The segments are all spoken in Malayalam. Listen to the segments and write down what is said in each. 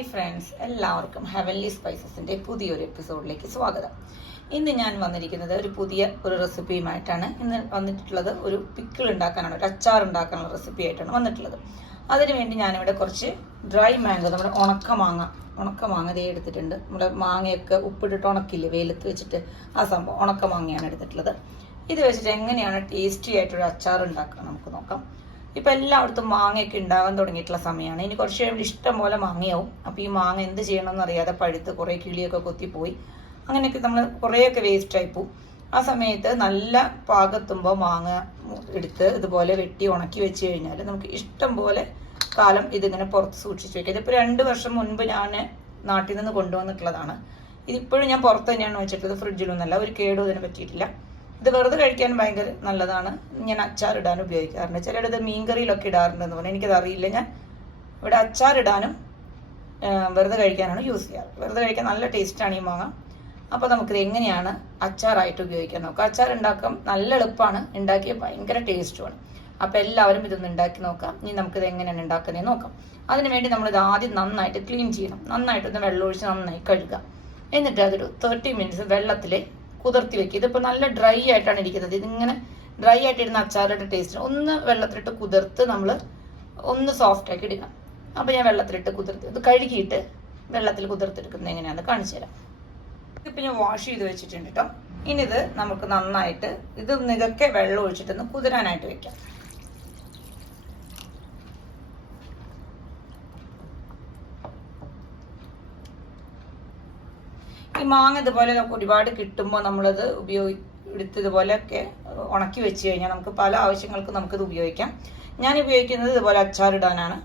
ഹായ് ഫ്രണ്ട്സ് എല്ലാവർക്കും ഹെവൻലി സ്പൈസസിന്റെ പുതിയൊരു എപ്പിസോഡിലേക്ക് സ്വാഗതം. ഇന്ന് ഞാൻ വന്നിരിക്കുന്നത് ഒരു പുതിയ ഒരു റെസിപ്പിയുമായിട്ടാണ്. ഇന്ന് വന്നിട്ടുള്ളത് ഒരു പിക്കിൾ ഉണ്ടാക്കാനാണ് ഒരു അച്ചാർ ഉണ്ടാക്കാനുള്ള റെസിപ്പി ആയിട്ടാണ് വന്നിട്ടുള്ളത്. അതിനുവേണ്ടി ഞാനിവിടെ കുറച്ച് ഡ്രൈ മാംഗോ നമ്മുടെ ഉണക്ക മാങ്ങ ഉണക്ക മാങ്ങ ഇതേ എടുത്തിട്ടുണ്ട്. നമ്മുടെ മാങ്ങയൊക്കെ ഉപ്പിട്ടിട്ട് ഉണക്കില്ലേ വെയിലത്ത് വെച്ചിട്ട് ആ സംഭവം ഉണക്ക മാങ്ങയാണ് എടുത്തിട്ടുള്ളത്. ഇത് വെച്ചിട്ട് എങ്ങനെയാണ് ടേസ്റ്റി ആയിട്ടൊരു അച്ചാർ ഉണ്ടാക്കുക നമുക്ക് നോക്കാം. ഇപ്പം എല്ലായിടത്തും മാങ്ങയൊക്കെ ഉണ്ടാകാൻ തുടങ്ങിയിട്ടുള്ള സമയമാണ്. ഇനി കുറച്ച് കഴിയുമ്പോൾ ഇഷ്ടം പോലെ മാങ്ങയാവും. അപ്പോൾ ഈ മാങ്ങ എന്ത് ചെയ്യണമെന്ന് അറിയാതെ പഴുത്ത് കുറേ കിളിയൊക്കെ കൊത്തിപ്പോയി അങ്ങനെയൊക്കെ നമ്മൾ കുറേയൊക്കെ വേസ്റ്റ് ആയി പോവും. ആ സമയത്ത് നല്ല പാകത്തുമ്പോൾ മാങ്ങ എടുത്ത് ഇതുപോലെ വെട്ടി ഉണക്കി വെച്ച് കഴിഞ്ഞാൽ നമുക്ക് ഇഷ്ടം പോലെ കാലം ഇതിങ്ങനെ പുറത്ത് സൂക്ഷിച്ച് വെക്കാം. ഇതിപ്പോൾ രണ്ട് വർഷം മുൻപ് ഞാൻ നാട്ടിൽ നിന്ന് കൊണ്ടുവന്നിട്ടുള്ളതാണ്. ഇതിപ്പോഴും ഞാൻ പുറത്ത് തന്നെയാണ് വെച്ചിട്ടുള്ളത്. ഫ്രിഡ്ജിലൊന്നല്ല ഒരു കേടും ഇതിന് പറ്റിയിട്ടില്ല. ഇത് വെറുതെ കഴിക്കാൻ ഭയങ്കര നല്ലതാണ്. ഞാൻ അച്ചാർ ഇടാൻ ഉപയോഗിക്കാറുണ്ട്. ചിലയിടത്ത് മീൻകറിയിലൊക്കെ ഇടാറുണ്ടെന്ന് പറഞ്ഞു. എനിക്കത് അറിയില്ല. ഞാൻ ഇവിടെ അച്ചാർ ഇടാനും വെറുതെ കഴിക്കാനാണ് യൂസ് ചെയ്യാറ്. വെറുതെ കഴിക്കാൻ നല്ല ടേസ്റ്റാണ് ഈ മാങ്ങ. അപ്പോൾ നമുക്കിത് എങ്ങനെയാണ് അച്ചാറായിട്ട് ഉപയോഗിക്കാൻ നോക്കാം. അച്ചാർ ഉണ്ടാക്കാൻ നല്ല എളുപ്പമാണ്. ഉണ്ടാക്കിയ ഭയങ്കര ടേസ്റ്റുമാണ് അപ്പോൾ എല്ലാവരും ഇതൊന്ന് ഉണ്ടാക്കി നോക്കാം. ഇനി നമുക്കിത് എങ്ങനെയാണ് ഉണ്ടാക്കുന്നത് നോക്കാം. അതിനുവേണ്ടി നമ്മളിത് ആദ്യം നന്നായിട്ട് ക്ലീൻ ചെയ്യണം. നന്നായിട്ടൊന്ന് വെള്ളമൊഴിച്ച് നന്നായി കഴുകുക എന്നിട്ട് അതൊരു തേർട്ടി മിനിറ്റ്സ് വെള്ളത്തിൽ കുതിർത്തി വെക്കുക. ഇതിപ്പോൾ നല്ല ഡ്രൈ ആയിട്ടാണ് ഇരിക്കുന്നത്. ഇതിങ്ങനെ ഡ്രൈ ആയിട്ടിരുന്ന അച്ചാറിന്റെ ടേസ്റ്റ് ഒന്ന് വെള്ളത്തിലിട്ട് കുതിർത്ത് നമ്മൾ ഒന്ന് സോഫ്റ്റ് ആക്കി ഇടുക അപ്പോൾ ഞാൻ വെള്ളത്തിലിട്ട് കുതിർത്ത് ഇത് കഴുകിയിട്ട് വെള്ളത്തിൽ കുതിർത്തെടുക്കുന്നത് എങ്ങനെയാണെന്ന് കാണിച്ചു തരാം. ഇതിപ്പോൾ ഞാൻ വാഷ് ചെയ്ത് വെച്ചിട്ടുണ്ട് കേട്ടോ ഇനി ഇത് നമുക്ക് നന്നായിട്ട് ഇത് നികക്കെ വെള്ളം ഒഴിച്ചിട്ടൊന്ന് കുതിരാനായിട്ട് വെക്കാം. ഈ മാങ്ങ ഇതുപോലെ നമുക്ക് ഒരുപാട് കിട്ടുമ്പോൾ നമ്മളത് ഉപയോഗി എടുത്ത് ഇതുപോലെയൊക്കെ ഉണക്കി വെച്ച് കഴിഞ്ഞാൽ നമുക്ക് പല ആവശ്യങ്ങൾക്കും നമുക്കിത് ഉപയോഗിക്കാം. ഞാൻ ഉപയോഗിക്കുന്നത് ഇതുപോലെ അച്ചാറിടാനാണ്.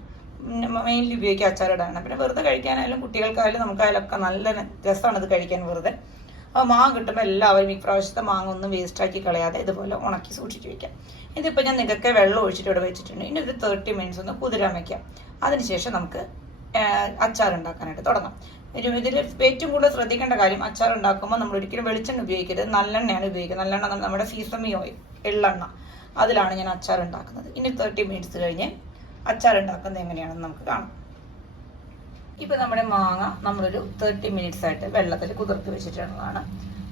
മെയിൻലി ഉപയോഗിക്കുക അച്ചാറിടാനാണ്. പിന്നെ വെറുതെ കഴിക്കാനായാലും കുട്ടികൾക്കായാലും നമുക്കായാലും ഒക്കെ നല്ല രസമാണ് ഇത് കഴിക്കാൻ വെറുതെ. അപ്പോൾ മാങ്ങ കിട്ടുമ്പോൾ എല്ലാവരും ഈ പ്രാവശ്യത്തെ മാങ്ങ ഒന്നും വേസ്റ്റാക്കി കളയാതെ ഇതുപോലെ ഉണക്കി സൂക്ഷിച്ച് വെക്കാം. ഇതിപ്പോൾ ഞാൻ നികക്കെ വെള്ളം ഒഴിച്ചിട്ട് ഇവിടെ വെച്ചിട്ടുണ്ട്. ഇനി ഒരു തേർട്ടി മിനിറ്റ്സ് ഒന്ന് കുതിരാൻ വയ്ക്കാം അതിനുശേഷം നമുക്ക് അച്ചാർ ഉണ്ടാക്കാനായിട്ട് തുടങ്ങാം. ഇതിൽ ഏറ്റവും കൂടുതൽ ശ്രദ്ധിക്കേണ്ട കാര്യം അച്ചാർ ഉണ്ടാക്കുമ്പോൾ നമ്മൾ ഒരിക്കലും വെളിച്ചെണ്ണ ഉപയോഗിക്കരുത്. നല്ലെണ്ണയാണ് ഉപയോഗിക്കുന്നത്. നല്ലെണ്ണ നമ്മ- നമ്മുടെ സീസമി ഓയിൽ എള്ളെണ്ണ. അതിലാണ് ഞാൻ അച്ചാർ ഉണ്ടാക്കുന്നത് ഇനി തേർട്ടി മിനിറ്റ്സ് കഴിഞ്ഞ് അച്ചാർ ഉണ്ടാക്കുന്നത് എങ്ങനെയാണെന്ന് നമുക്ക് കാണാം. ഇപ്പം നമ്മുടെ മാങ്ങ നമ്മളൊരു തേർട്ടി മിനിറ്റ്സ് ആയിട്ട് വെള്ളത്തിൽ കുതിർത്ത് വെച്ചിട്ടുള്ളതാണ്.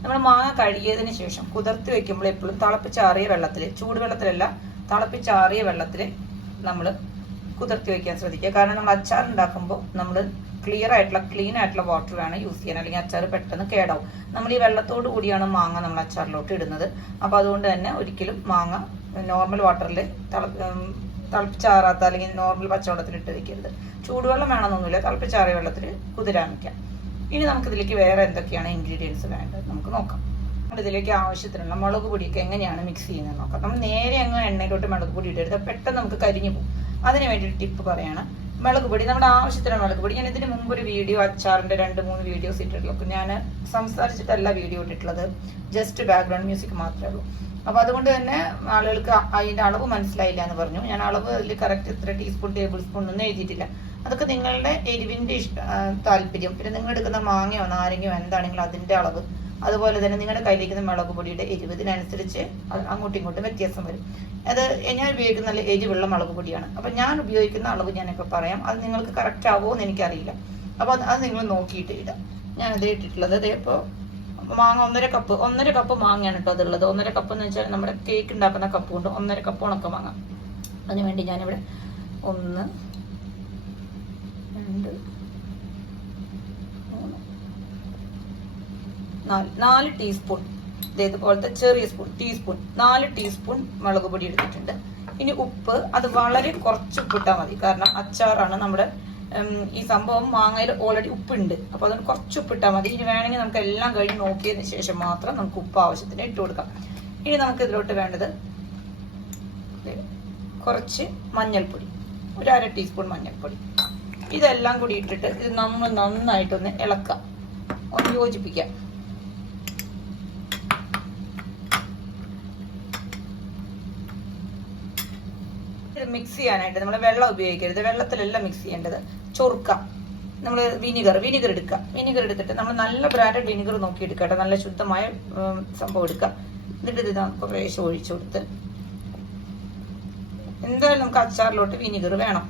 നമ്മൾ മാങ്ങ കഴുകിയതിന് ശേഷം കുതിർത്ത് വെക്കുമ്പോൾ എപ്പോഴും തിളപ്പിച്ചാറിയ വെള്ളത്തിൽ ചൂടുവെള്ളത്തിലല്ല തിളപ്പിച്ചാറിയ വെള്ളത്തിൽ നമ്മൾ കുതിർത്തി വെക്കാൻ ശ്രദ്ധിക്കുക. കാരണം നമ്മൾ അച്ചാർ ഉണ്ടാക്കുമ്പോൾ നമ്മൾ ക്ലിയർ ആയിട്ടുള്ള ക്ലീൻ ആയിട്ടുള്ള വാട്ടർ വേണം യൂസ് ചെയ്യാൻ അല്ലെങ്കിൽ അച്ചാർ പെട്ടെന്ന് കേടാവും. നമ്മൾ ഈ വെള്ളത്തോട് കൂടിയാണ് മാങ്ങ നമ്മൾ അച്ചാറിലോട്ട് ഇടുന്നത്. അപ്പോൾ അതുകൊണ്ട് തന്നെ ഒരിക്കലും മാങ്ങ നോർമൽ വാട്ടറിൽ തിളപ്പിച്ചാറാത്ത അല്ലെങ്കിൽ നോർമൽ പച്ചവെള്ളത്തിൽ ഇട്ട് വെക്കരുത്. ചൂടുവെള്ളം വേണമെന്നൊന്നുമില്ല തിളപ്പിച്ചാറിയ വെള്ളത്തിൽ കുതിരാൻ വയ്ക്കാം ഇനി നമുക്കിതിലേക്ക് വേറെ എന്തൊക്കെയാണ് ഇൻഗ്രീഡിയൻസ് വേണ്ടത് നമുക്ക് നോക്കാം. ഇതിലേക്ക് ആവശ്യത്തിനുള്ള മുളക് പൊടിയൊക്കെ എങ്ങനെയാണ് മിക്സ് ചെയ്യുന്നത് നോക്കാം. നമ്മൾ നേരെ അങ്ങ് എണ്ണയിലോട്ട് മുളക് പൊടി ഇടരുത് പെട്ടെന്ന് നമുക്ക് കരിഞ്ഞു പോകും. അതിന് വേണ്ടി ടിപ്പ് പറയാണ് മുളക് പൊടി നമ്മുടെ ആവശ്യത്തിന് മുളക് പൊടി. ഞാൻ ഇതിന് മുമ്പ് ഒരു വീഡിയോ അച്ചാറിന്റെ രണ്ട് മൂന്ന് വീഡിയോസ് ഇട്ടിട്ടുള്ളൂ. ഞാൻ സംസാരിച്ചിട്ടല്ല വീഡിയോ ഇട്ടിട്ടുള്ളത്. ജസ്റ്റ് ബാക്ക്ഗ്രൗണ്ട് മ്യൂസിക് മാത്രമേ ഉള്ളൂ. അപ്പൊ അതുകൊണ്ട് തന്നെ ആളുകൾക്ക് അതിന്റെ അളവ് മനസ്സിലായില്ല എന്ന് പറഞ്ഞു. ഞാൻ അളവ് അതിൽ കറക്റ്റ് ഇത്ര ടീസ്പൂൺ ടേബിൾ സ്പൂൺ ഒന്നും എഴുതിയിട്ടില്ല. അതൊക്കെ നിങ്ങളുടെ എരിവിന്റെ ഇഷ്ട താല്പര്യം. പിന്നെ നിങ്ങൾ എടുക്കുന്ന മാങ്ങയോ നാരങ്ങയോ എന്താണെങ്കിലും അതിന്റെ അളവ്. അതുപോലെ തന്നെ നിങ്ങളുടെ കയ്യിലിരിക്കുന്ന മുളക് പൊടിയുടെ എരിവ് ഇതിനനുസരിച്ച് അത് അങ്ങോട്ടും ഇങ്ങോട്ടും വ്യത്യാസം വരും. അത് ഞാൻ ഉപയോഗിക്കുന്ന നല്ല എരിവുള്ള മുളക് പൊടിയാണ്. അപ്പൊ ഞാൻ ഉപയോഗിക്കുന്ന അളവ് ഞാനിപ്പോൾ പറയാം. അത് നിങ്ങൾക്ക് കറക്റ്റ് ആവുമോ എന്ന് എനിക്കറിയില്ല. അപ്പൊ അത് നിങ്ങൾ നോക്കിയിട്ട് ഇടാം ഞാൻ അത് ഇട്ടിട്ടുള്ളത് അതേ ഇപ്പോൾ മാങ്ങ ഒന്നര കപ്പ് ഒന്നര കപ്പ് മാങ്ങയാണ് കേട്ടോ അതുള്ളത് ഒന്നര കപ്പ് എന്ന് വെച്ചാൽ നമ്മുടെ കേക്ക് ഉണ്ടാക്കുന്ന കപ്പ് കൊണ്ട് ഒന്നര കപ്പ് ഉണക്ക മാങ്ങ. അതിനുവേണ്ടി ഞാനിവിടെ ഒന്ന് രണ്ട് മൂന്ന് നാല് നാല് ടീസ്പൂൺ ഇതേപോലത്തെ ചെറിയ സ്പൂൺ ടീസ്പൂൺ നാല് ടീസ്പൂൺ മുളക് പൊടി എടുത്തിട്ടുണ്ട്. ഇനി ഉപ്പ് അത് വളരെ കുറച്ച് ഉപ്പിട്ടാൽ മതി. കാരണം അച്ചാറാണ് നമ്മുടെ ഈ സംഭവം മാങ്ങയിൽ ഓൾറെഡി ഉപ്പുണ്ട്. അപ്പോൾ അതുകൊണ്ട് കുറച്ച് ഉപ്പിട്ടാൽ മതി. ഇനി വേണമെങ്കിൽ നമുക്ക് എല്ലാം കഴിഞ്ഞ് നോക്കിയതിന് ശേഷം മാത്രം നമുക്ക് ഉപ്പ് ആവശ്യത്തിന് ഇട്ട് കൊടുക്കാം. ഇനി നമുക്ക് ഇതിലോട്ട് വേണ്ടത് കുറച്ച് മഞ്ഞൾപ്പൊടി. ഒരു അര ടീസ്പൂൺ മഞ്ഞൾപ്പൊടി. ഇതെല്ലാം കൂടി ഇട്ടിട്ട് ഇത് നമ്മൾ നന്നായിട്ടൊന്ന് ഇളക്കാം ഒന്ന് യോജിപ്പിക്കാം മിക്സ് ചെയ്യാനായിട്ട് നമ്മൾ വെള്ളം ഉപയോഗിക്കരുത്. വെള്ളത്തിലല്ല മിക്സ് ചെയ്യേണ്ടത്. ചൊറുക്ക. നമ്മൾ വിനിഗർ വിനിഗർ എടുക്കുക വിനിഗർ എടുത്തിട്ട് നമ്മൾ നല്ല ബ്രാൻഡഡ് വിനിഗർ നോക്കി എടുക്കുക നല്ല ശുദ്ധമായ സംഭവം എടുക്കുക എന്നിട്ട് ഇത് നമുക്ക് കുറേശ്ശെ ഒഴിച്ചു കൊടുത്ത് എന്തായാലും നമുക്ക് അച്ചാറിലോട്ട് വിനിഗർ വേണം.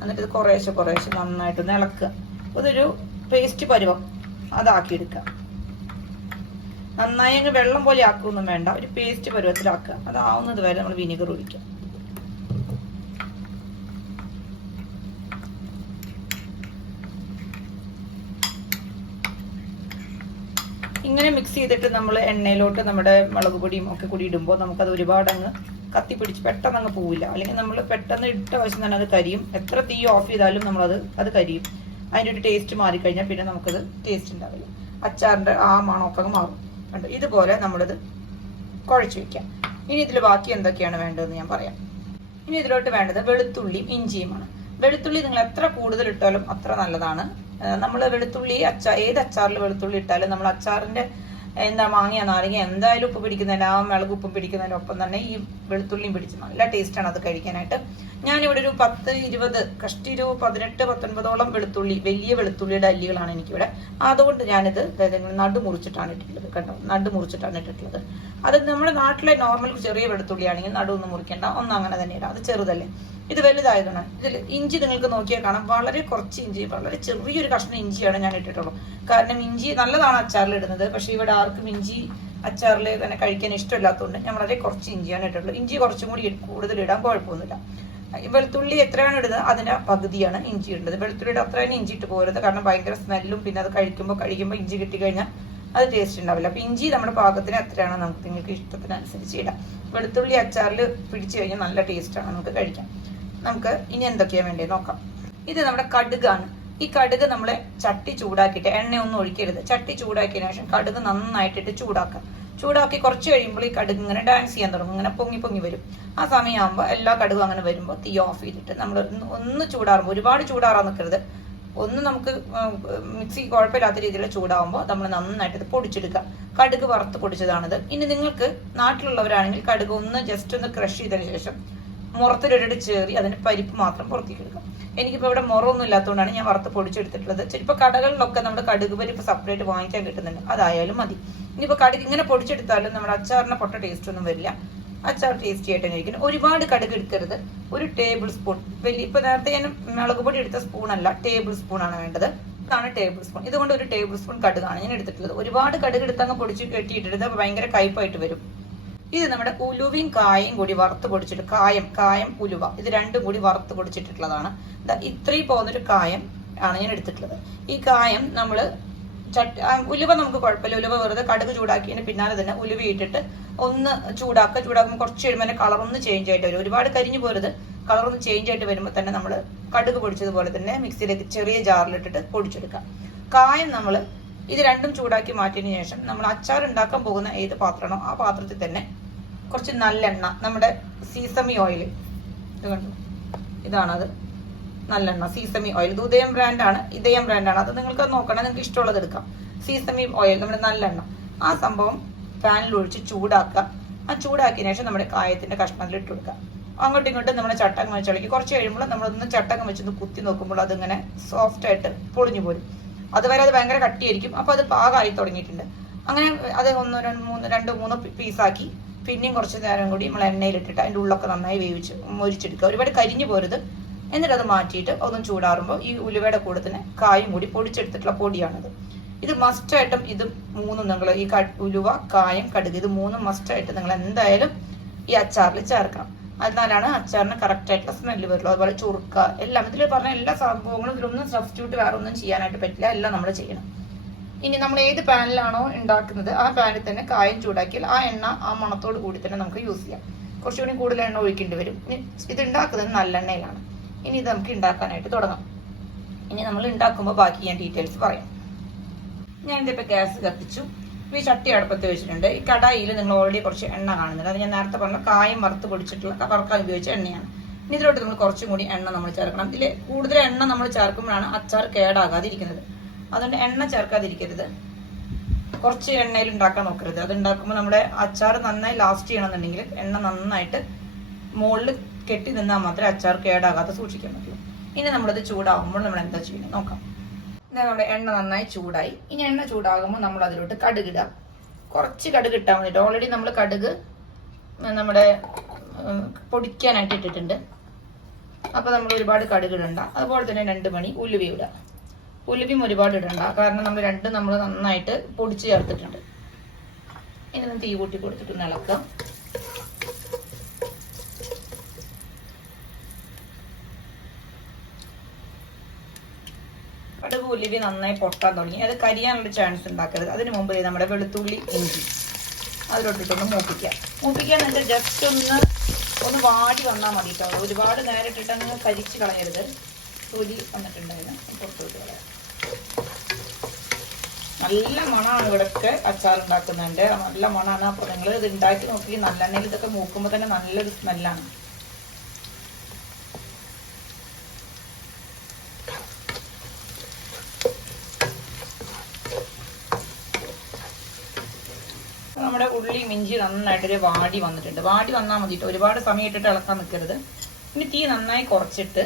എന്നിട്ട് ഇത് കുറേശ്ശെ കുറേശ്ശെ നന്നായിട്ട് ഇളക്കുക. അതൊരു പേസ്റ്റ് പരുവം. അതാക്കി എടുക്കുക നന്നായി അങ്ങ് വെള്ളം പോലെ ആക്കുകയൊന്നും വേണ്ട. ഒരു പേസ്റ്റ് പരുവത്തിലാക്കുക. അതാവുന്നത് വരെ നമ്മൾ വിനിഗർ ഒഴിക്കുക. ഇങ്ങനെ മിക്സ് ചെയ്തിട്ട് നമ്മൾ എണ്ണയിലോട്ട് നമ്മുടെ മുളക് പൊടിയും ഒക്കെ കൂടി ഇടുമ്പോൾ നമുക്കത് ഒരുപാട് അങ്ങ് കത്തി കത്തിപ്പിടിച്ച് പെട്ടെന്ന് അങ്ങ് പോവില്ല. അല്ലെങ്കിൽ നമ്മൾ പെട്ടെന്ന് ഇട്ട വശം തന്നെ അത് കരിയും. എത്ര തീ ഓഫ് ചെയ്താലും നമ്മളത് അത് കരിയും. അതിന്റെ ഒരു ടേസ്റ്റ് മാറിക്കഴിഞ്ഞാൽ പിന്നെ നമുക്കത് ടേസ്റ്റ് ഉണ്ടാവില്ല അച്ചാറിന്റെ ആ മണമൊക്കെ മാറും. കണ്ടോ? ഇതുപോലെ നമ്മളിത് കുഴച്ച് വെക്കാം ഇനി ഇതിൽ ബാക്കി എന്തൊക്കെയാണ് വേണ്ടതെന്ന് ഞാൻ പറയാം. ഇനി ഇതിലോട്ട് വേണ്ടത് വെളുത്തുള്ളിയും ഇഞ്ചിയുമാണ്. വെളുത്തുള്ളി നിങ്ങൾ എത്ര കൂടുതൽ ഇട്ടാലും അത്ര നല്ലതാണ്. നമ്മൾ വെളുത്തുള്ളി അച്ചാർ ഏത് അച്ചാറിൽ വെളുത്തുള്ളി ഇട്ടാലും നമ്മൾ അച്ചാറിന്റെ എന്താ മാങ്ങ നാരങ്ങ എന്തായാലും ഉപ്പ് പിടിക്കുന്നതിന് ആ മിളക് ഉപ്പും പിടിക്കുന്നതിനൊപ്പം തന്നെ ഈ വെളുത്തുള്ളിയും പിടിച്ച് നല്ല ടേസ്റ്റാണ് അത് കഴിക്കാനായിട്ട്. ഞാനിവിടെ ഒരു പത്ത് ഇരുപത് കഷ്ടി ഒരു പതിനെട്ട് പത്തൊൻപതോളം വെളുത്തുള്ളി വലിയ വെളുത്തുള്ളിയുടെ അല്ലികളാണ് എനിക്കിവിടെ. അതുകൊണ്ട് ഞാനിത് നടു മുറിച്ചിട്ടാണ് ഇട്ടിട്ടുള്ളത് കണ്ടോ? നടു മുറിച്ചിട്ടാണ് ഇട്ടിട്ടുള്ളത്. അത് നമ്മുടെ നാട്ടിലെ നോർമൽ ചെറിയ വെളുത്തുള്ളിയാണെങ്കിൽ നടു ഒന്നും മുറിക്കേണ്ട. ഒന്നും അങ്ങനെ തന്നെ ഇടാം. അത് ചെറുതല്ലേ. ഇത് വലുതായതാണ് ഇതിൽ ഇഞ്ചി നിങ്ങൾക്ക് നോക്കിയാൽ കാണാം. വളരെ കുറച്ച് ഇഞ്ചി വളരെ ചെറിയൊരു കഷ്ണം ഇഞ്ചിയാണ് ഞാൻ ഇട്ടിട്ടുള്ളൂ കാരണം ഇഞ്ചി നല്ലതാണ് അച്ചാറിൽ ഇടുന്നത് പക്ഷേ ഇവിടെ ആർക്കും ഇഞ്ചി അച്ചാറിൽ തന്നെ കഴിക്കാൻ ഇഷ്ടമില്ലാത്തതുകൊണ്ട് ഞാൻ വളരെ കുറച്ച് ഇഞ്ചിയാണ് ഇട്ടിട്ടുള്ളൂ ഇഞ്ചി കുറച്ചും കൂടി കൂടുതൽ ഇടാൻ കുഴപ്പമൊന്നുമില്ല. വെളുത്തുള്ളി എത്രയാണ് ഇടുന്നത്? അതിന്റെ പകുതിയാണ് ഇഞ്ചി ഇടുന്നത്. വെളുത്തുള്ളി ഇട അത്രയാണ് ഇഞ്ചി ഇട്ട് പോരുത്. കാരണം ഭയങ്കര സ്മെല്ലും പിന്നെ അത് കഴിക്കുമ്പോൾ കഴിക്കുമ്പോൾ ഇഞ്ചി കിട്ടിക്കഴിഞ്ഞാൽ അത് ടേസ്റ്റ് ഉണ്ടാവില്ല. അപ്പൊ ഇഞ്ചി നമ്മുടെ പാകത്തിന് എത്രയാണോ നമുക്ക് നിങ്ങൾക്ക് ഇഷ്ടത്തിനനുസരിച്ച് ഇടാം. വെളുത്തുള്ളി അച്ചാറിൽ പിടിച്ചു കഴിഞ്ഞാൽ നല്ല ടേസ്റ്റാണ് നമുക്ക് കഴിക്കാം. നമുക്ക് ഇനി എന്തൊക്കെയാണ് വേണ്ടത് നോക്കാം. ഇത് നമ്മുടെ കടുകാണ്. ഈ കടുക് നമ്മൾ ചട്ടി ചൂടാക്കിയിട്ട് എണ്ണയൊന്നും ഒഴിക്കരുത്. ചട്ടി ചൂടാക്കിയതിനു ശേഷം കടുക് നന്നായിട്ടിട്ട് ചൂടാക്കുക. ചൂടാക്കി കുറച്ച് കഴിയുമ്പോൾ ഈ കടുക് ഇങ്ങനെ ഡാൻസ് ചെയ്യാൻ തുടങ്ങും. ഇങ്ങനെ പൊങ്ങി പൊങ്ങി വരും. ആ സമയമാകുമ്പോൾ എല്ലാ കടുകും അങ്ങനെ വരുമ്പോൾ തീ ഓഫ് ചെയ്തിട്ട് നമ്മൾ ഒന്ന് ചൂടാറുമ്പോൾ ഒരുപാട് ചൂടാറാൻ നിൽക്കരുത് ഒന്ന് നമുക്ക് മിക്സി കുഴപ്പമില്ലാത്ത രീതിയിൽ ചൂടാവുമ്പോൾ നമ്മൾ നന്നായിട്ട് ഇത് പൊടിച്ചെടുക്കുക. കടുക് വറുത്ത് പൊടിച്ചതാണിത്. ഇനി നിങ്ങൾക്ക് നാട്ടിലുള്ളവരാണെങ്കിൽ കടുക് ഒന്ന് ജസ്റ്റ് ഒന്ന് ക്രഷ് ചെയ്തതിന് ശേഷം മുറത്തിലൊരിട്ട് ചേറി അതിന് പരിപ്പ് മാത്രം പുറത്തേക്ക് എടുക്കാം എനിക്കിപ്പോൾ ഇവിടെ മുറൊന്നും ഇല്ലാത്തതുകൊണ്ടാണ് ഞാൻ വറുത്ത് പൊടിച്ചെടുത്തിട്ടുള്ളത്. ചിലപ്പോൾ കടകളിലൊക്കെ നമ്മുടെ കടുക് പരിപ്പ് സെപ്പറേറ്റ് വാങ്ങിക്കാൻ കിട്ടുന്നുണ്ട്. അതായാലും മതി. ഇനിയിപ്പോൾ കടുക് ഇങ്ങനെ പൊടിച്ചെടുത്താലും നമ്മുടെ അച്ചാറിന് പൊട്ട ടേസ്റ്റ് ഒന്നും വരില്ല. അച്ചാർ ടേസ്റ്റി ആയിട്ട് ഇരിക്കുന്നു. ഒരുപാട് കടുക് എടുക്കരുത്. ഒരു ടേബിൾ സ്പൂൺ വലിയ ഇപ്പൊ നേരത്തെ ഞാൻ മുളക് പൊടി എടുത്ത സ്പൂൺ അല്ല ടേബിൾ സ്പൂൺ ആണ് വേണ്ടത്. ഇതാണ് ടേബിൾ സ്പൂൺ ഇതുകൊണ്ട് ഒരു ടേബിൾ സ്പൂൺ കടുകാണ് ഞാൻ എടുത്തിട്ടുള്ളത്. ഒരുപാട് കടുക് എടുത്തങ്ങ് പൊടിച്ച് കെട്ടിയിട്ടെടുത്ത് ഭയങ്കര കയ്പായിട്ട് വരും. ഇത് നമ്മുടെ ഉലുവയും കായയും കൂടി വറുത്ത് പൊടിച്ചിട്ട് കായം കായം ഉലുവ ഇത് രണ്ടും കൂടി വറുത്ത് പൊടിച്ചിട്ടുള്ളതാണ്. ഇത്രയും പോകുന്നൊരു കായം ആണ് ഞാൻ എടുത്തിട്ടുള്ളത്. ഈ കായം നമ്മൾ ചട്ട് ഉലുവ നമുക്ക് കുഴപ്പമില്ല. ഉലുവ വെറുതെ കടുക് ചൂടാക്കിയതിന് പിന്നാലെ തന്നെ ഉലുവ ഇട്ടിട്ട് ഒന്ന് ചൂടാക്കുക. ചൂടാക്കുമ്പോൾ കുറച്ച് കഴിയുമ്പോൾ കളർ ഒന്ന് ചേഞ്ച് ആയിട്ട് വരും. ഒരുപാട് കരിഞ്ഞു പോരുത്. കളർ ഒന്ന് ചേഞ്ച് ആയിട്ട് വരുമ്പോൾ തന്നെ നമ്മൾ കടുക് പൊടിച്ചതുപോലെ തന്നെ മിക്സിയിലേക്ക് ചെറിയ ജാറിലിട്ടിട്ട് പൊടിച്ചെടുക്കാം കായം നമ്മൾ ഇത് രണ്ടും ചൂടാക്കി മാറ്റിയതിന് ശേഷം നമ്മൾ അച്ചാർ ഉണ്ടാക്കാൻ പോകുന്ന ഏത് പാത്രമാണോ ആ പാത്രത്തിൽ തന്നെ കുറച്ച് നല്ലെണ്ണ നമ്മുടെ സീസമി ഓയിൽ ഇത് കണ്ടു? ഇതാണത്. നല്ലെണ്ണ സീസമി ഓയിൽ ഇത് ഉദയം ബ്രാൻഡാണ് ഇതയം ബ്രാൻഡാണ് അത് നിങ്ങൾക്ക് നോക്കണം. നിങ്ങൾക്ക് ഇഷ്ടമുള്ളത് എടുക്കാം. സീസമി ഓയിൽ നമ്മുടെ നല്ലെണ്ണ. ആ സംഭവം പാനിൽ ഒഴിച്ച് ചൂടാക്കുക. ആ ചൂടാക്കിയ ശേഷം നമ്മുടെ കായത്തിന്റെ കഷ്ണത്തിൽ ഇട്ട് കൊടുക്കുക. അങ്ങോട്ടും ഇങ്ങോട്ടും നമ്മുടെ ചട്ടകം വെച്ചിളക്കി കുറച്ച് കഴിയുമ്പോൾ നമ്മളൊന്ന് ചട്ടകം വെച്ചൊന്ന് കുത്തി നോക്കുമ്പോൾ അതിങ്ങനെ സോഫ്റ്റ് ആയിട്ട് പൊളിഞ്ഞു പോരും. അതുവരെ അത് ഭയങ്കര കട്ടിയായിരിക്കും. അപ്പൊ അത് പാകമായി തുടങ്ങിയിട്ടുണ്ട്. അങ്ങനെ അത് ഒന്ന് രണ്ട് മൂന്ന് രണ്ട് മൂന്ന് പീസാക്കി പിന്നെയും കുറച്ച് നേരം കൂടി നമ്മൾ എണ്ണയിലിട്ടിട്ട് അതിന്റെ ഉള്ളൊക്കെ നന്നായി വേവിച്ച് മൊരിച്ചെടുക്കുക. ഒരുപാട് കരിഞ്ഞു പോരുത്. എന്നിട്ട് അത് മാറ്റിയിട്ട് ഒന്നും ചൂടാറുമ്പോൾ ഈ ഉലുവയുടെ കൂടെ തന്നെ കായും കൂടി പൊടിച്ചെടുത്തിട്ടുള്ള പൊടിയാണിത്. ഇത് മസ്റ്റായിട്ടും ഇത് മൂന്നും നിങ്ങൾ ഈ ഉലുവ കായം കടുക് ഇത് മൂന്നും മസ്റ്റായിട്ട് നിങ്ങൾ എന്തായാലും ഈ അച്ചാറിൽ ചേർക്കണം. എന്നാലാണ് അച്ചാറിന് കറക്റ്റ് ആയിട്ടുള്ള സ്മെല്ല് വരുള്ളൂ. അതുപോലെ ചുറുക്ക എല്ലാം. ഇതിൽ പറഞ്ഞ എല്ലാ സംഭവങ്ങളും ഇതിലൊന്നും സബ്സ്റ്റിറ്റ്യൂട്ട് വേറെ ഒന്നും ചെയ്യാനായിട്ട് പറ്റില്ല. എല്ലാം നമ്മൾ ചെയ്യണം. ഇനി നമ്മൾ ഏത് പാനിലാണോ ഉണ്ടാക്കുന്നത് ആ പാനിൽ തന്നെ കായം ചൂടാക്കിയാൽ ആ എണ്ണ ആ മണത്തോട് കൂടി തന്നെ നമുക്ക് യൂസ് ചെയ്യാം. കുറച്ചുകൂടി കൂടുതൽ എണ്ണ ഒഴിക്കേണ്ടി വരും. ഇത് ഉണ്ടാക്കുന്നത് നല്ലെണ്ണയിലാണ് ഇനി ഇത് നമുക്ക് ഉണ്ടാക്കാനായിട്ട് തുടങ്ങാം. ഇനി നമ്മൾ ഉണ്ടാക്കുമ്പോൾ ബാക്കി ഞാൻ ഡീറ്റെയിൽസ് പറയാം. ഞാൻ ഇതിപ്പോൾ ഗ്യാസ് കത്തിച്ചു. ഈ ചട്ടി അടുപ്പത്ത് വെച്ചിട്ടുണ്ട്. ഈ കടായിൽ നിങ്ങൾ ഓൾറെഡി കുറച്ച് എണ്ണ കാണുന്നുണ്ട്. അത് ഞാൻ നേരത്തെ പറഞ്ഞ കായം വറുത്ത് പൊടിച്ചിട്ടുള്ള വറുക്കാൻ ഉപയോഗിച്ച എണ്ണയാണ്. ഇനി ഇതിലോട്ട് നമ്മൾ കുറച്ചും കൂടി എണ്ണ നമ്മൾ ചേർക്കണം. ഇതിൽ കൂടുതൽ എണ്ണ നമ്മൾ ചേർക്കുമ്പോഴാണ് അച്ചാർ കേടാകാതിരിക്കുന്നത്. അതുകൊണ്ട് എണ്ണ ചേർക്കാതിരിക്കരുത്. കുറച്ച് എണ്ണയിൽ ഉണ്ടാക്കാൻ നോക്കരുത്. അത് ഉണ്ടാക്കുമ്പോൾ നമ്മുടെ അച്ചാർ നന്നായി ലാസ്റ്റ് ചെയ്യണമെന്നുണ്ടെങ്കിൽ എണ്ണ നന്നായിട്ട് മുകളിൽ കെട്ടി നിന്നാൽ മാത്രമേ അച്ചാർ കേടാകാതെ സൂക്ഷിക്കാൻ പറ്റുള്ളൂ. ഇനി നമ്മളത് ചൂടാകുമ്പോൾ നമ്മൾ എന്താ ചെയ്യണം നോക്കാം. നമ്മുടെ എണ്ണ നന്നായി ചൂടായി. ഇനി എണ്ണ ചൂടാകുമ്പോൾ നമ്മൾ അതിലോട്ട് കടുകിടാം കുറച്ച് കടുക് ഇട്ടാൽ മതി ഓൾറെഡി നമ്മൾ കടുക് നമ്മുടെ പൊടിക്കാനായിട്ട് ഇട്ടിട്ടുണ്ട്. അപ്പോൾ നമ്മൾ ഒരുപാട് കടുക് ഇടണ്ട. അതുപോലെ തന്നെ രണ്ട് മണി ഉലുവി ഇടുക. ഉലുവിയും ഒരുപാട് ഇടണ്ട. കാരണം നമ്മൾ രണ്ടും നമ്മൾ നന്നായിട്ട് പൊടിച്ച് ചേർത്തിട്ടുണ്ട്. ഇനി തീ കൂട്ടി കൊടുത്തിട്ട് ഇളക്കാം കടുക് ഉലുവി നന്നായി പൊട്ടാൻ തുടങ്ങി. അത് കരിയാനുള്ള ചാൻസ് ഉണ്ടാക്കരുത്. അതിന് മുമ്പ് നമ്മുടെ വെളുത്തുള്ളി ഇഞ്ചി അതിലോട്ടിട്ടൊന്ന് മൂപ്പിക്കുക മൂപ്പിക്കുക എന്ന് ജസ്റ്റ് ഒന്ന് ഒന്ന് വാടി വന്നാൽ മതി കേട്ടോ ഒരുപാട് നേരം ഇട്ടിട്ട് അങ്ങ് കരിച്ച് കളയരുത്. തൊലി വന്നിട്ടുണ്ടായിരുന്നു. പുറത്തോട്ട് കളയാം. നല്ല മണമാണ് ഇവിടെയൊക്കെ അച്ചാർ ഉണ്ടാക്കുന്നുണ്ട് നല്ല മണമാണ് അപ്പോൾ നിങ്ങൾ ഇത് ഉണ്ടാക്കി നോക്കി നല്ലെണ്ണയിൽ ഇതൊക്കെ മൂക്കുമ്പോൾ തന്നെ നല്ലൊരു സ്മെല്ലാണ് നമ്മുടെ ഉള്ളി ഇഞ്ചി നന്നായിട്ടൊരു വാടി വന്നിട്ടുണ്ട്. വാടി വന്നാൽ മതി. ഒരുപാട് സമയം ഇട്ടിട്ട് ഇളക്കാൻ നിൽക്കരുത്. ഇനി തീ നന്നായി കുറച്ചിട്ട്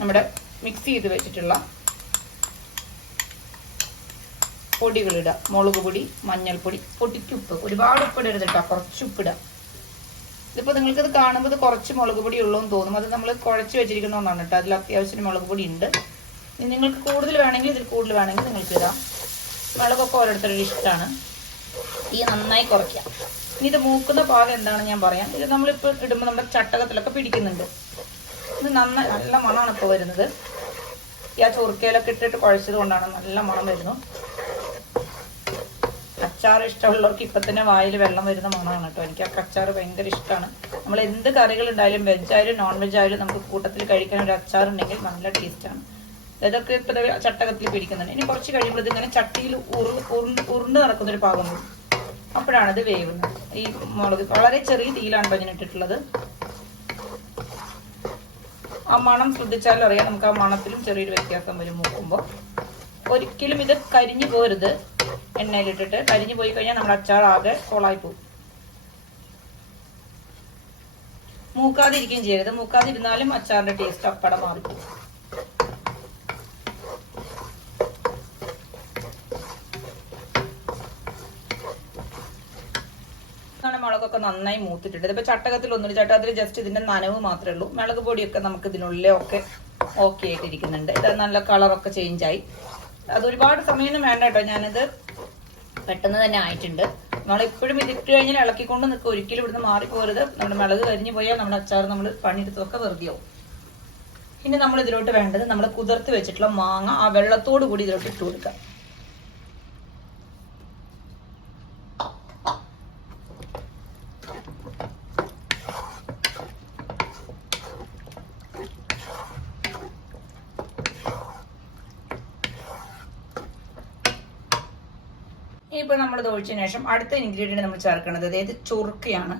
നമ്മുടെ മിക്സ് ചെയ്ത് വെച്ചിട്ടുള്ള പൊടികളിടുക മുളക് പൊടി മഞ്ഞൾപ്പൊടി പൊടിക്കുപ്പ്. ഒരുപാട് ഉപ്പിടരുത് കേട്ടോ. കുറച്ച് ഉപ്പിടുക ഇതിപ്പോൾ നിങ്ങൾക്കിത് കാണുമ്പോൾ ഇത് കുറച്ച് മുളക് പൊടി ഉള്ളൂ എന്ന് തോന്നും. അത് നമ്മൾ കുഴച്ച് വെച്ചിരിക്കുന്ന ഒന്നാണ് കേട്ടോ. അതിൽ അത്യാവശ്യം മുളക് പൊടി ഉണ്ട്. നിങ്ങൾക്ക് കൂടുതൽ വേണമെങ്കിൽ ഇതിൽ കൂടുതൽ വേണമെങ്കിൽ നിങ്ങൾക്ക് ഇടാം. മുളകൊക്കെ ഓരോരുത്തരുടെ ഇഷ്ടമാണ്. തീ നന്നായി കുറയ്ക്കാം. ഇനി ഇത് മൂക്കുന്ന പാകം എന്താണ് ഞാൻ പറയാം. ഇത് നമ്മളിപ്പോൾ ഇടുമ്പോൾ നമ്മുടെ ചട്ടകത്തിലൊക്കെ പിടിക്കുന്നുണ്ട്. ഇത് നന്നായി നല്ല മണമാണ് ഇപ്പോൾ വരുന്നത്. ഈ ആ ചൊറുക്കയിലൊക്കെ ഇട്ടിട്ട് കുഴച്ചത് കൊണ്ടാണ് നല്ല മണം വരുന്നു. അച്ചാർ ഇഷ്ടമുള്ളവർക്ക് ഇപ്പം തന്നെ വായിൽ വെള്ളം വരുന്ന മണമാണ് കേട്ടോ. എനിക്ക് ആ അച്ചാർ ഭയങ്കര ഇഷ്ടമാണ് നമ്മൾ എന്ത് കറികൾ ഉണ്ടായാലും വെജ് ആയാലും നോൺ വെജ് ആയാലും നമുക്ക് കൂട്ടത്തിൽ കഴിക്കാൻ ഒരു അച്ചാർ ഉണ്ടെങ്കിൽ നല്ല ടേസ്റ്റാണ് ഇതൊക്കെ ഇപ്പം ചട്ടകത്തിൽ പിടിക്കുന്നുണ്ട്. ഇനി കുറച്ച് കഴിയുമ്പോൾ ഇതിങ്ങനെ ചട്ടിയിൽ ഉരു ഉരുണ്ട് നടക്കുന്നൊരു പാകം വരും അപ്പോഴാണ് വേവുന്നത്. ഈ മുളക് വളരെ ചെറിയ തീയിലാണ് പഞ്ഞിട്ടിട്ടുള്ളത് ആ മണം ശ്രദ്ധിച്ചാലും അറിയാം നമുക്ക് ആ മണത്തിലും ചെറിയൊരു വ്യത്യാസം വരും മൂക്കുമ്പോൾ. ഒരിക്കലും ഇത് കരിഞ്ഞു പോരുത് എണ്ണയിലിട്ടിട്ട്. കരിഞ്ഞു പോയി കഴിഞ്ഞാൽ നമ്മുടെ അച്ചാർ ആകെ കൊളായി പോകും. മൂക്കാതിരിക്കുകയും ചെയ്യരുത്. മൂക്കാതിരുന്നാലും അച്ചാറിന്റെ ടേസ്റ്റ് അപ്പടം മാറിപ്പോകും. മുളകൊക്കെ നന്നായി മൂത്തിട്ടുണ്ട്. ഇതിപ്പോ ചട്ടകത്തിൽ ഒന്നുമില്ല ചട്ടകത്തിൽ ജസ്റ്റ് ഇതിന്റെ നനവ് മാത്രമേ ഉള്ളൂ. മുളക് പൊടിയൊക്കെ നമുക്ക് ഇതിനുള്ളിലൊക്കെ ഓക്കെ ആയിട്ടിരിക്കുന്നുണ്ട്. ഇത് നല്ല കളറൊക്കെ ചേഞ്ച് ആയി. അത് ഒരുപാട് സമയമൊന്നും വേണ്ട കേട്ടോ. ഞാനിത് പെട്ടെന്ന് തന്നെ ആയിട്ടുണ്ട്. നമ്മളെപ്പോഴും ഇതിട്ട് കഴിഞ്ഞാൽ ഇളക്കിക്കൊണ്ട് നിൽക്കുക. ഒരിക്കലും ഇവിടുന്ന് മാറിപ്പോരുത് നമ്മുടെ മുളക് കരിഞ്ഞു പോയാൽ നമ്മുടെ അച്ചാർ നമ്മൾ പണിയെടുത്തൊക്കെ വെറുതെയാവും ഇനി നമ്മൾ ഇതിലോട്ട് വേണ്ടത് നമ്മൾ കുതിർത്ത് വെച്ചിട്ടുള്ള മാങ്ങ ആ വെള്ളത്തോട് കൂടി ഇതിലോട്ട് ഇട്ട് കൊടുക്കുക ഇനിയിപ്പോൾ നമ്മൾ ഇത് ശേഷം അടുത്ത ഇൻഗ്രീഡിയന്റ് നമ്മൾ ചേർക്കുന്നത് അതായത് ചൊറുക്കയാണ്.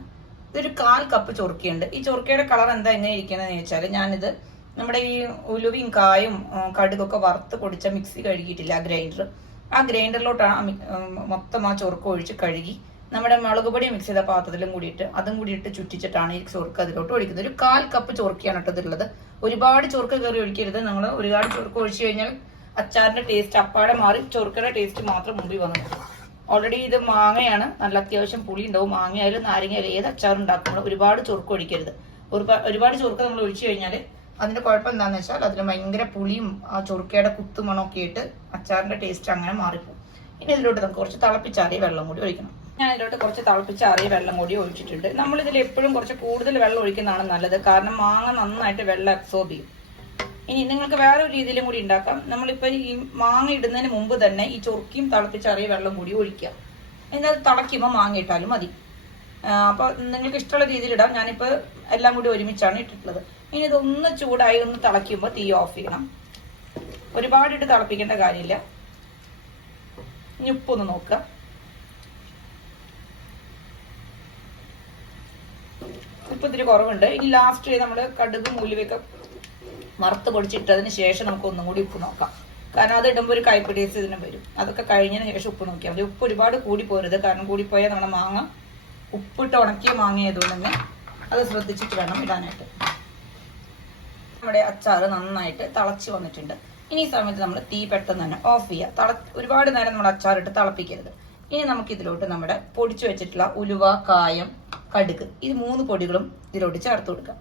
ഇതൊരു കാൽ കപ്പ് ചൊറുക്കയുണ്ട്. ഈ ചൊറുക്കയുടെ കളർ എന്താ എങ്ങനെ ഇരിക്കുന്നതെന്ന് വെച്ചാൽ ഞാനിത് നമ്മുടെ ഈ ഉലുവയും കായും കടുകൊക്കെ വറുത്ത് പൊടിച്ച മിക്സി കഴുകിയിട്ടില്ല ആ ഗ്രൈൻഡർ ആ ഗ്രൈൻഡറിലോട്ടാണ് മൊത്തം ആ ചൊറുക്ക ഒഴിച്ച് കഴുകി നമ്മുടെ മുളക് പൊടി മിക്സ് ചെയ്ത പാത്രത്തിലും കൂടിയിട്ട് അതും കൂടി ഇട്ട് ചുറ്റിച്ചിട്ടാണ് ഈ ചൊറുക്ക അതിലോട്ട് ഒഴിക്കുന്നത്. ഒരു കാൽ കപ്പ് ചൊറുക്കയാണ് ഇട്ടതുള്ളത് ഒരുപാട് ചൊറുക്ക കയറി ഒഴിക്കരുത്. നമ്മൾ ഒരുപാട് ചൊറുക്ക ഒഴിച്ചു കഴിഞ്ഞാൽ അച്ചാറിന്റെ ടേസ്റ്റ് അപ്പാടെ മാറി ചൊറുക്കയുടെ ടേസ്റ്റ് മാത്രം മുമ്പിൽ വന്നു ഓൾറെഡി ഇത് മാങ്ങയാണ്. നല്ല അത്യാവശ്യം പുളി ഉണ്ടാവും മാങ്ങയായാലും നാരങ്ങയായാലും ഏത് അച്ചാർ ഉണ്ടാക്കുമ്പോൾ ഒരുപാട് ചൊറുക്ക് ഒഴിക്കരുത്. ഒരുപാട് ചൊറുക്ക നമ്മൾ ഒഴിച്ചു കഴിഞ്ഞാൽ അതിന്റെ കുഴപ്പം എന്താണെന്ന് വെച്ചാൽ അതിന് ഭയങ്കര പുളിയും ആ ചൊറുക്കയുടെ കുത്തുമണമൊക്കെ ഇട്ട് അച്ചാറിന്റെ ടേസ്റ്റ് അങ്ങനെ മാറിപ്പോകും ഇനി ഇതിലോട്ട് നമുക്ക് കുറച്ച് തിളപ്പിച്ചാറിയ വെള്ളം കൂടി ഒഴിക്കണം. ഞാൻ ഇതിലോട്ട് കുറച്ച് തിളപ്പിച്ചാറിയ വെള്ളം കൂടി ഒഴിച്ചിട്ടുണ്ട്. നമ്മൾ ഇതിൽ എപ്പോഴും കുറച്ച് കൂടുതൽ വെള്ളം ഒഴിക്കുന്നതാണ് നല്ലത്. കാരണം മാങ്ങ നന്നായിട്ട് വെള്ളം അബ്സോർബ് ചെയ്യും. ഇനി നിങ്ങൾക്ക് വേറെ ഒരു രീതിയിലും കൂടി ഉണ്ടാക്കാം. നമ്മളിപ്പോൾ ഈ മാങ്ങ ഇടുന്നതിന് മുമ്പ് തന്നെ ഈ ചൊറുക്കിയും തിളപ്പിച്ചറിയ വെള്ളം കൂടി ഒഴിക്കുക. എന്നാൽ തിളയ്ക്കുമ്പോൾ മാങ്ങ ഇട്ടാലും മതി. അപ്പോൾ നിങ്ങൾക്ക് ഇഷ്ടമുള്ള രീതിയിൽ ഇടാം. ഞാനിപ്പോൾ എല്ലാം കൂടി ഒരുമിച്ചാണ് ഇട്ടിട്ടുള്ളത്. ഇനി ഇതൊന്ന് ചൂടായി ഒന്ന് തിളയ്ക്കുമ്പോൾ തീ ഓഫ് ചെയ്യണം. ഒരുപാട് ഇട്ട് തിളപ്പിക്കേണ്ട കാര്യമില്ല. ഇനി ഉപ്പൊന്ന് നോക്കുക. ഉപ്പ് ഇത്തിരി കുറവുണ്ട്. ഇനി ലാസ്റ്റ് നമ്മൾ കടുകും ഉലുവയൊക്കെ വറുത്ത് പൊടിച്ചിട്ടതിന് ശേഷം നമുക്ക് ഒന്നും കൂടി ഉപ്പ് നോക്കാം. കാരണം അത് ഇടുമ്പോൾ ഒരു ടേസ്റ്റ് ഇതിന് വരും. അതൊക്കെ കഴിഞ്ഞതിന് ശേഷം ഉപ്പ് നോക്കിയാൽ മതി. ഉപ്പ് ഒരുപാട് കൂടി പോരുത്. കാരണം കൂടിപ്പോയാൽ നമ്മുടെ മാങ്ങ ഉപ്പിട്ട് ഉണക്കിയ മാങ്ങ ആയതുകൊണ്ട് തന്നെ അത് ശ്രദ്ധിച്ചിട്ട് വേണം ഇടാനായിട്ട്. നമ്മുടെ അച്ചാർ നന്നായിട്ട് തിളച്ച് വന്നിട്ടുണ്ട്. ഇനി സമയത്ത് നമ്മൾ തീ പെട്ടെന്ന് തന്നെ ഓഫ് ചെയ്യുക തള ഒരുപാട് നേരം നമ്മൾ അച്ചാറിട്ട് തിളപ്പിക്കരുത്. ഇനി നമുക്ക് ഇതിലോട്ട് നമ്മുടെ പൊടിച്ചു വെച്ചിട്ടുള്ള ഉലുവ കായം കടുക് ഇത് മൂന്ന് പൊടികളും ഇതിലോട്ട് ചേർത്ത് കൊടുക്കാം.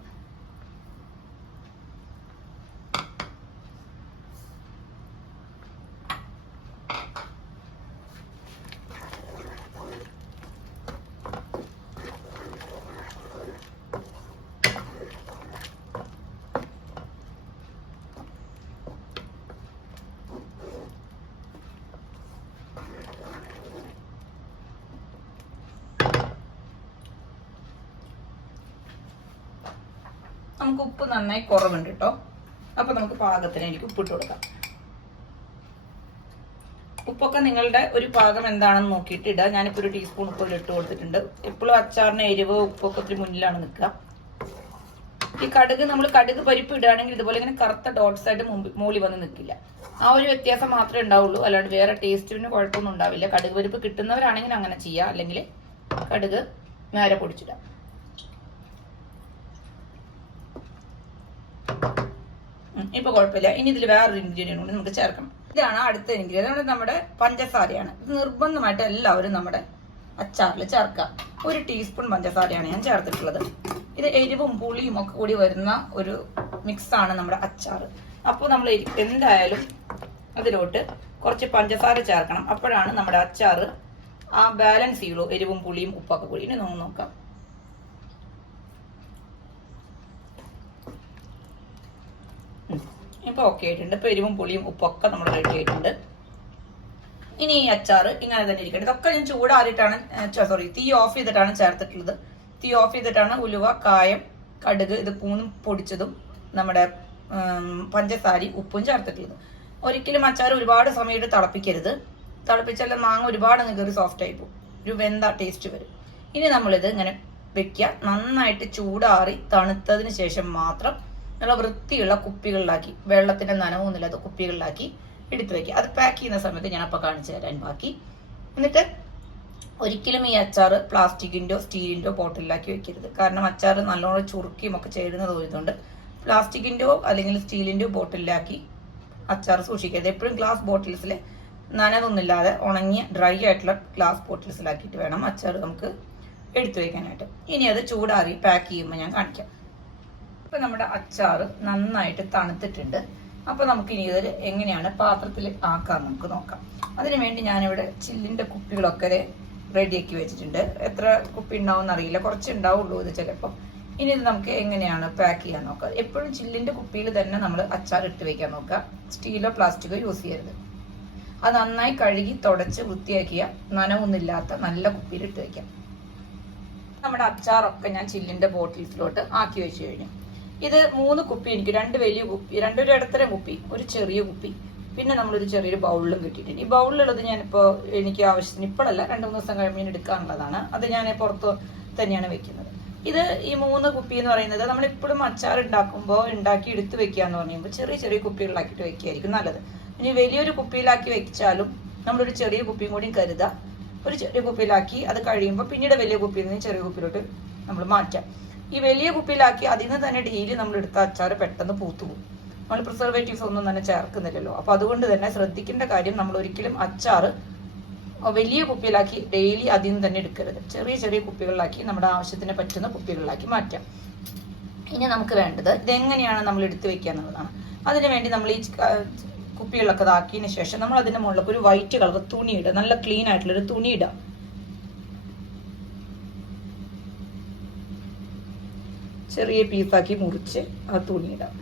നമുക്ക് ഉപ്പ് നന്നായി കുറവുണ്ട് കേട്ടോ അപ്പൊ നമുക്ക് പാകത്തിന് എനിക്ക് ഉപ്പിട്ട് കൊടുക്കാം. ഉപ്പൊക്കെ നിങ്ങളുടെ ഒരു പാകം എന്താണെന്ന് നോക്കിയിട്ട് ഇടുക ഞാനിപ്പോൾ ഒരു ടീസ്പൂൺ ഉപ്പ് ഇട്ട് കൊടുത്തിട്ടുണ്ട്. എപ്പോഴും അച്ചാറിന് എരിവ് ഉപ്പൊക്കെ ഒത്തിരി മുന്നിലാണ് നിൽക്കുക. ഈ കടുക് നമ്മൾ കടുക് പരിപ്പ് ഇടുകയാണെങ്കിൽ ഇതുപോലെ ഇങ്ങനെ കറുത്ത ഡോട്ട്സ് ആയിട്ട് മൂളി വന്ന് നിൽക്കില്ല. ആ ഒരു വ്യത്യാസം മാത്രമേ ഉണ്ടാവുള്ളൂ. അല്ലാണ്ട് വേറെ ടേസ്റ്റിന് കുഴപ്പമൊന്നും ഉണ്ടാവില്ല. കടുക് പരിപ്പ് കിട്ടുന്നവരാണെങ്കിൽ അങ്ങനെ ചെയ്യാം. അല്ലെങ്കിൽ കടുക് നേരെ പൊടിച്ചിടാം. ഇപ്പൊ കുഴപ്പമില്ല. ഇനി ഇതിൽ വേറൊരു ഇൻഗ്രീഡിയൻ കൂടി നമുക്ക് ചേർക്കണം ഇതാണ് അടുത്ത ഇൻഗ്രീഡിയൻ നമ്മുടെ പഞ്ചസാരയാണ്. ഇത് നിർബന്ധമായിട്ട് എല്ലാവരും നമ്മുടെ അച്ചാറിൽ ചേർക്കുക. ഒരു ടീസ്പൂൺ പഞ്ചസാരയാണ് ഞാൻ ചേർത്തിട്ടുള്ളത്. ഇത് എരിവും പുളിയും ഒക്കെ കൂടി വരുന്ന ഒരു മിക്സ് ആണ് നമ്മുടെ അച്ചാർ അപ്പോൾ നമ്മൾ എന്തായാലും അതിലോട്ട് കുറച്ച് പഞ്ചസാര ചേർക്കണം. അപ്പോഴാണ് നമ്മുടെ അച്ചാർ ആ ബാലൻസ് ചെയ്യുള്ളൂ. എരിവും പുളിയും ഉപ്പൊക്കെ കൂടി. ഇനി നമുക്ക് നോക്കാം. ഇപ്പൊ ഓക്കെ ആയിട്ടുണ്ട്. ഇപ്പൊ എരിവും പുളിയും ഉപ്പൊക്കെ നമ്മൾ റെഡി ആയിട്ടുണ്ട്. ഇനി ഈ അച്ചാർ ഇങ്ങനെ തന്നെ ഇരിക്കട്ടെ. ഇതൊക്കെ ഞാൻ ചൂടാറിയിട്ടാണ് സോറി തീ ഓഫ് ചെയ്തിട്ടാണ് ചേർത്തിട്ടുള്ളത്. തീ ഓഫ് ചെയ്തിട്ടാണ് ഉലുവ കായം കടുക് ഇത് മൂന്നും പൊടിച്ചതും നമ്മുടെ പഞ്ചസാരി ഉപ്പും ചേർത്തിട്ടുള്ളത്. ഒരിക്കലും അച്ചാർ ഒരുപാട് സമയത്ത് തിളപ്പിക്കരുത്. തിളപ്പിച്ചാൽ മാങ്ങ ഒരുപാട് കയറി സോഫ്റ്റ് ആയി പോകും. ഒരു വെന്ത ടേസ്റ്റ് വരും. ഇനി നമ്മളിത് ഇങ്ങനെ വെക്കുക. നന്നായിട്ട് ചൂടാറി തണുത്തതിന് ശേഷം മാത്രം നല്ല വൃത്തിയുള്ള കുപ്പികളിലാക്കി വെള്ളത്തിന്റെ നനവൊന്നുമില്ലാത്ത കുപ്പികളിലാക്കി എടുത്തു വെക്കുക. അത് പാക്ക് ചെയ്യുന്ന സമയത്ത് ഞാൻ അപ്പോൾ കാണിച്ചു തരാൻ ബാക്കി. എന്നിട്ട് ഒരിക്കലും ഈ അച്ചാർ പ്ലാസ്റ്റിക്കിന്റെയോ സ്റ്റീലിന്റെയോ ബോട്ടിലാക്കി വെക്കരുത്. കാരണം അച്ചാർ നല്ലോണം ചുരുക്കിയും ഒക്കെ ചേരുന്നത് പോയതുകൊണ്ട് പ്ലാസ്റ്റിക്കിന്റെയോ അല്ലെങ്കിൽ സ്റ്റീലിന്റെയോ ബോട്ടിലാക്കി അച്ചാർ സൂക്ഷിക്കരുത്. എപ്പോഴും ഗ്ലാസ് ബോട്ടിൽസിൽ നനവൊന്നുമില്ലാതെ ഉണങ്ങിയ ഡ്രൈ ആയിട്ടുള്ള ഗ്ലാസ് ബോട്ടിൽസിലാക്കിയിട്ട് വേണം അച്ചാർ നമുക്ക് എടുത്തു വയ്ക്കാനായിട്ട് ഇനി അത് ചൂടാറി പാക്ക് ചെയ്യുമ്പോൾ ഞാൻ കാണിക്കാം. ഇപ്പൊ നമ്മുടെ അച്ചാർ നന്നായിട്ട് തണുത്തിട്ടുണ്ട്. അപ്പൊ നമുക്ക് ഇനി ഇതിൽ എങ്ങനെയാണ് പാത്രത്തിൽ ആക്കാൻ നമുക്ക് നോക്കാം. അതിനു വേണ്ടി ഞാനിവിടെ ചില്ലിന്റെ കുപ്പികളൊക്കെ റെഡിയാക്കി വെച്ചിട്ടുണ്ട്. എത്ര കുപ്പി ഉണ്ടാവും എന്നറിയില്ല കുറച്ച് ഉണ്ടാവുള്ളൂ ഇത് ചിലപ്പോൾ ഇനി ഇത് നമുക്ക് എങ്ങനെയാണ് പാക്ക് ചെയ്യാൻ നോക്കാം. എപ്പോഴും ചില്ലിന്റെ കുപ്പിയിൽ തന്നെ നമ്മൾ അച്ചാർ ഇട്ട് വെക്കാൻ നോക്കുക. സ്റ്റീലോ പ്ലാസ്റ്റിക്കോ യൂസ് ചെയ്യരുത്. അത് നന്നായി കഴുകി തുടച്ച് വൃത്തിയാക്കിയ നനവൊന്നുമില്ലാത്ത നല്ല കുപ്പിയിൽ ഇട്ട് വെക്കാം. നമ്മുടെ അച്ചാറൊക്കെ ഞാൻ ചില്ലിന്റെ ബോട്ടിൽസിലോട്ട് ആക്കി വെച്ച് കഴിഞ്ഞു. ഇത് മൂന്ന് കുപ്പി എനിക്ക് രണ്ട് വലിയ കുപ്പി രണ്ടൊരു ഇടത്തരം കുപ്പി ഒരു ചെറിയ കുപ്പി. പിന്നെ നമ്മളൊരു ചെറിയൊരു ബൗളിലും കിട്ടിയിട്ടുണ്ട്. ഈ ബൗളിലുള്ളത് ഞാനിപ്പോൾ എനിക്ക് ആവശ്യത്തിന് ഇപ്പോഴല്ല രണ്ട് മൂന്ന് ദിവസം കഴിയുമ്പോൾ എടുക്കാനുള്ളതാണ്. അത് ഞാൻ പുറത്ത് തന്നെയാണ് വെക്കുന്നത്. ഇത് ഈ മൂന്ന് കുപ്പി എന്ന് പറയുന്നത് നമ്മൾ ഇപ്പോഴും അച്ചാർ ഉണ്ടാക്കുമ്പോൾ ഉണ്ടാക്കി എടുത്ത് വെക്കുക എന്ന് പറയുമ്പോൾ ചെറിയ ചെറിയ കുപ്പികളിലാക്കിയിട്ട് വെക്കുകയായിരിക്കും നല്ലത്. ഇനി വലിയൊരു കുപ്പിയിലാക്കി വെച്ചാലും നമ്മളൊരു ചെറിയ കുപ്പിയും കൂടി കരുതുക ഒരു ചെറിയ കുപ്പിയിലാക്കി അത് കഴിയുമ്പോൾ പിന്നീട് വലിയ കുപ്പിയിൽ നിന്ന് ചെറിയ കുപ്പിയിലോട്ട് നമ്മൾ മാറ്റാം. ഈ വലിയ കുപ്പിയിലാക്കി അതിൽ നിന്ന് തന്നെ ഡെയിലി നമ്മൾ എടുത്ത അച്ചാർ പെട്ടെന്ന് പൂത്തു പോകും നമ്മൾ പ്രിസർവേറ്റീവ്സ് ഒന്നും തന്നെ ചേർക്കുന്നില്ലല്ലോ. അപ്പോൾ അതുകൊണ്ട് തന്നെ ശ്രദ്ധിക്കേണ്ട കാര്യം നമ്മൾ ഒരിക്കലും അച്ചാർ വലിയ കുപ്പിയിലാക്കി ഡെയിലി അതിൽ നിന്ന് തന്നെ എടുക്കരുത്. ചെറിയ ചെറിയ കുപ്പികളിലാക്കി നമ്മുടെ ആവശ്യത്തിന് പറ്റുന്ന കുപ്പികളിലാക്കി മാറ്റാം. ഇനി നമുക്ക് വേണ്ടത് ഇതെങ്ങനെയാണ് നമ്മൾ എടുത്തു വെക്കുക എന്നുള്ളതാണ്. അതിനു വേണ്ടി നമ്മൾ ഈ കുപ്പികളൊക്കെ ഇതാക്കിയതിന് ശേഷം നമ്മൾ അതിന്റെ മുകളിലൊക്കെ ഒരു വൈറ്റ് കളർ തുണി ഇടുക. നല്ല ക്ലീൻ ആയിട്ടുള്ള ഒരു തുണി ഇടുക. ചെറിയ പീസാക്കി മുറിച്ച് ആ തുണിയിടാം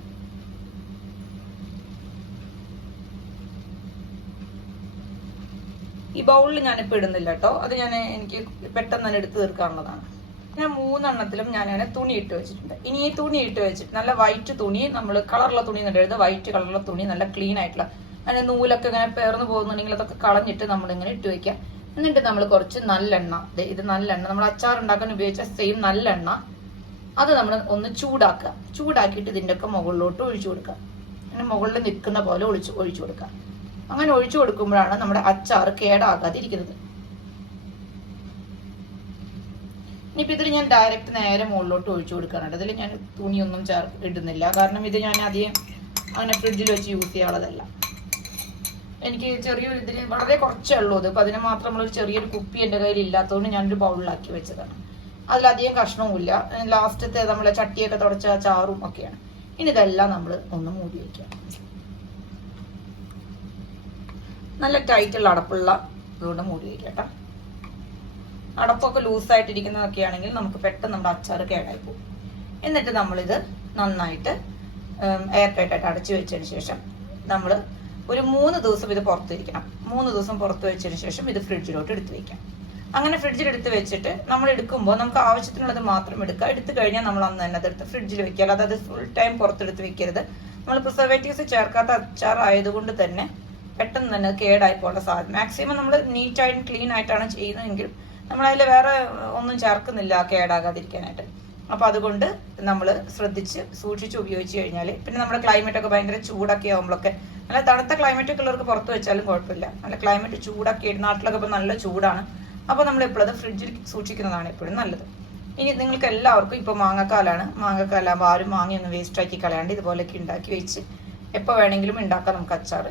ഈ ബൗളിൽ ഞാനിപ്പോൾ ഇടുന്നില്ല കേട്ടോ അത് ഞാൻ എനിക്ക് പെട്ടെന്ന് തന്നെ എടുത്ത് തീർക്കാനുള്ളതാണ്. ഞാൻ മൂന്നെണ്ണത്തിലും ഞാൻ അങ്ങനെ തുണി ഇട്ട് വെച്ചിട്ടുണ്ട്. ഇനി ഈ തുണി ഇട്ട് വെച്ചിട്ട് നല്ല വൈറ്റ് തുണി നമ്മൾ കളറുള്ള തുണി എന്നിട്ട് വൈറ്റ് കളറുള്ള തുണി നല്ല ക്ലീൻ ആയിട്ടുള്ള അതിന് നൂലൊക്കെ ഇങ്ങനെ പേർന്ന് പോകുന്നുണ്ടെങ്കിൽ അതൊക്കെ കളഞ്ഞിട്ട് നമ്മൾ ഇങ്ങനെ ഇട്ട് വെക്കുക. എന്നിട്ട് നമ്മൾ കുറച്ച് നല്ലെണ്ണ. ഇത് നല്ലെണ്ണ. നമ്മൾ അച്ചാർ ഉണ്ടാക്കാൻ ഉപയോഗിച്ച സെയിം നല്ലെണ്ണ. അത് നമ്മൾ ഒന്ന് ചൂടാക്കുക. ചൂടാക്കിയിട്ട് ഇതിന്റെ ഒക്കെ മുകളിലോട്ട് ഒഴിച്ചു കൊടുക്കുക. അങ്ങനെ മുകളിൽ നിൽക്കുന്ന പോലെ ഒഴിച്ച് ഒഴിച്ചു കൊടുക്കുക. അങ്ങനെ ഒഴിച്ചു കൊടുക്കുമ്പോഴാണ് നമ്മുടെ അച്ചാർ കേടാകാതിരിക്കുന്നത്. ഇനിയിപ്പോൾ ഇതിൽ ഞാൻ ഡയറക്റ്റ് നേരെ മുകളിലോട്ട് ഒഴിച്ചു കൊടുക്കാറുണ്ട് ഇതിൽ ഞാൻ തുണിയൊന്നും ചേർ ഇടുന്നില്ല. കാരണം ഇത് ഞാൻ അധികം അങ്ങനെ ഫ്രിഡ്ജിൽ വെച്ച് യൂസ് ചെയ്യാനുള്ളതല്ല. എനിക്ക് ചെറിയൊരു ഇതിന് വളരെ കുറച്ചേ ഉള്ളൂ. ഇത് അപ്പം അതിന് മാത്രം നമ്മളൊരു ചെറിയൊരു കുപ്പി എന്റെ കയ്യിൽ ഇല്ലാത്തതുകൊണ്ട് ഞാനൊരു ബൗളിലാക്കി വെച്ചതാണ്. അതിലധികം കഷ്ണവുമില്ല. ലാസ്റ്റത്തെ നമ്മളെ ചട്ടിയൊക്കെ തുടച്ച ചാറും ഒക്കെയാണ്. ഇനി ഇതെല്ലാം നമ്മൾ ഒന്ന് മൂടി വയ്ക്കുക നല്ല ടൈറ്റുള്ള അടപ്പുള്ള ഇതുകൊണ്ട് മൂടി വയ്ക്കുക കേട്ടോ. അടപ്പൊക്കെ ലൂസായിട്ടിരിക്കുന്നതൊക്കെ ആണെങ്കിൽ നമുക്ക് പെട്ടെന്ന് നമ്മുടെ അച്ചാർ കേടായി പോകും. എന്നിട്ട് നമ്മളിത് നന്നായിട്ട് എയർ ടൈറ്റായിട്ട് അടച്ചു വെച്ചതിന് ശേഷം നമ്മൾ ഒരു മൂന്ന് ദിവസം ഇത് പുറത്തിരിക്കണം. മൂന്ന് ദിവസം പുറത്ത് വെച്ചതിന് ശേഷം ഇത് ഫ്രിഡ്ജിലോട്ട് എടുത്ത് വെക്കാം അങ്ങനെ ഫ്രിഡ്ജിൽ എടുത്ത് വെച്ചിട്ട് നമ്മൾ എടുക്കുമ്പോൾ നമുക്ക് ആവശ്യത്തിനുള്ളത് മാത്രം എടുക്കുക. എടുത്തു കഴിഞ്ഞാൽ നമ്മൾ അന്ന് തന്നെ അതെടുത്ത് ഫ്രിഡ്ജിൽ വെക്കുക. അല്ലാതെ അത് ഫുൾ ടൈം പുറത്തെടുത്ത് വെക്കരുത്. നമ്മൾ പ്രിസർവേറ്റീവ്സ് ചേർക്കാത്ത അച്ചാർ ആയതുകൊണ്ട് തന്നെ പെട്ടെന്ന് തന്നെ കേടായി പോകേണ്ട സാധ്യത. മാക്സിമം നമ്മൾ നീറ്റ് ആയിട്ട് ക്ലീൻ ആയിട്ടാണ് ചെയ്യുന്നതെങ്കിൽ നമ്മൾ അതിൽ വേറെ ഒന്നും ചേർക്കുന്നില്ല കേടാകാതിരിക്കാനായിട്ട്. അപ്പോൾ അതുകൊണ്ട് നമ്മൾ ശ്രദ്ധിച്ച് സൂക്ഷിച്ച് ഉപയോഗിച്ച് കഴിഞ്ഞാൽ പിന്നെ നമ്മുടെ ക്ലൈമറ്റ് ഒക്കെ ഭയങ്കര ചൂടൊക്കെ ആകുമ്പോഴൊക്കെ നല്ല തണുത്ത ക്ലൈമറ്റ് ഒക്കെ ഉള്ളവർക്ക് പുറത്ത് വെച്ചാലും കുഴപ്പമില്ല. നല്ല ക്ലൈമറ്റ് ചൂടൊക്കെ നാട്ടിലൊക്കെ ഇപ്പൊ നല്ല ചൂടാണ്. അപ്പോൾ നമ്മൾ എപ്പോഴും അത് ഫ്രിഡ്ജിൽ സൂക്ഷിക്കുന്നതാണ് എപ്പോഴും നല്ലത്. ഇനി നിങ്ങൾക്ക് എല്ലാവർക്കും ഇപ്പോൾ മാങ്ങക്കാലാണ്. മാങ്ങക്കാലാകുമ്പോൾ ആരും മാങ്ങയൊന്നും വേസ്റ്റ് ആക്കി കളയാണ്ട് ഇതുപോലെയൊക്കെ ഉണ്ടാക്കി വെച്ച് എപ്പോൾ വേണമെങ്കിലും ഉണ്ടാക്കാം നമുക്ക് അച്ചാർ.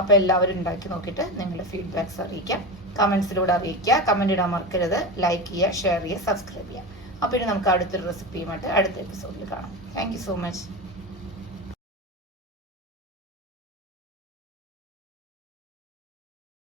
അപ്പോൾ എല്ലാവരും ഉണ്ടാക്കി നോക്കിയിട്ട് നിങ്ങളുടെ ഫീഡ്ബാക്ക്സ് അറിയിക്കാം. കമൻസിലൂടെ അറിയിക്കുക. കമന്റ് ഇടാൻ മറക്കരുത്. ലൈക്ക് ചെയ്യുക ഷെയർ ചെയ്യുക സബ്സ്ക്രൈബ് ചെയ്യുക. അപ്പോൾ ഇനി നമുക്ക് അടുത്തൊരു റെസിപ്പിയുമായിട്ട് അടുത്ത എപ്പിസോഡിൽ കാണാം. Thank so much